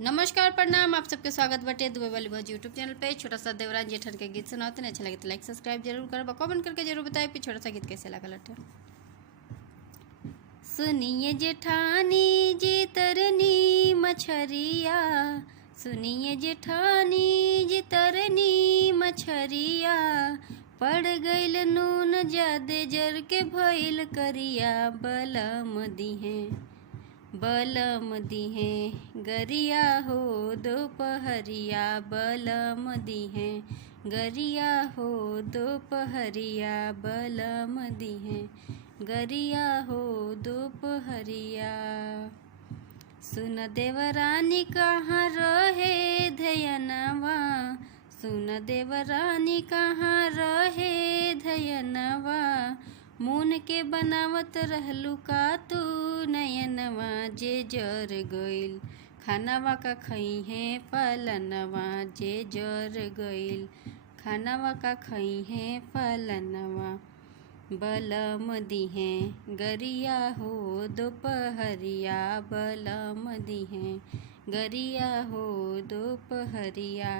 नमस्कार प्रणाम। आप सबके स्वागत बटे दुबे वाली भौजी यूट्यूब चैनल पे। छोटा सा देवरान जेठन के गीत सुनाते हैं, अच्छा लगे तो लाइक सब्सक्राइब जरूर करो, कमेंट करके जरूर बताए फिर छोटा सा गीत कैसे लगा लटे। सुनिए जेठानी जी तरनी मछरिया, सुनिए जेठानी जी तरनी मछरिया, पड़ गईल नून ज्यादे जर के भइल करिया, बलम दिहे बलम दिहे गरिया हो दोपहरिया, बलम दिहे गरिया हो दोपहरिया, बलम दिहे गरिया हो दोपहरिया। सुन देवरानी कहाँ रहे धयनवा, सुन देवरानी कहाँ रहे धयनवा, मून के बनावत रहलू का तू नयनवा, जे जर गईल खानावा का खई है पलनवा, जे जर गईल खानावा का खई है पलनवा, बलम दिहे गरिया हो दोपहरिया, बलम दिहे गरिया हो दोपहरिया।